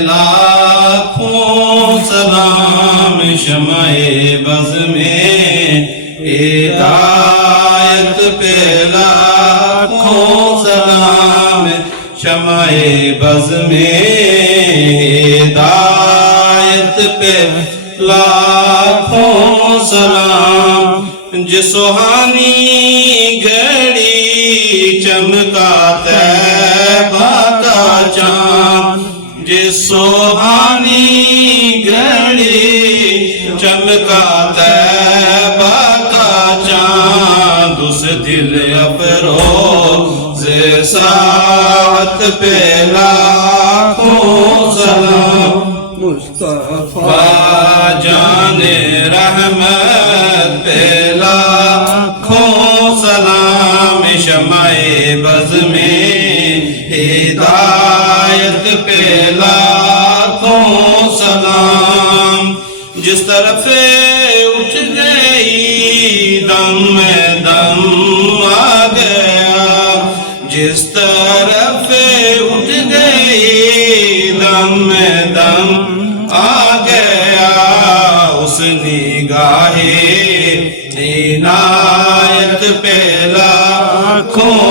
لاکھوں سلام شمع بز میں ہدایت پہ لاکھوں سلام شمع بز میں ہدایت پہ لاکھوں سلام جس سہانی گھڑی چمکا طیبہ کا چاند جس سہانی گھڑی چمکا طیبہ کا چاند اس دل افروز ساعت پہ لاکھوں سلام مصطفیٰ جان رحمت پہ لاکھوں سلام شمع بز میں ہدایت پہ لاکھوں سلام جس طرف اٹھ گئی دم دم آ گیا جس طرف اٹھ گئی دم دم آ گیا اس نگاہ عنایت پہ لاکھوں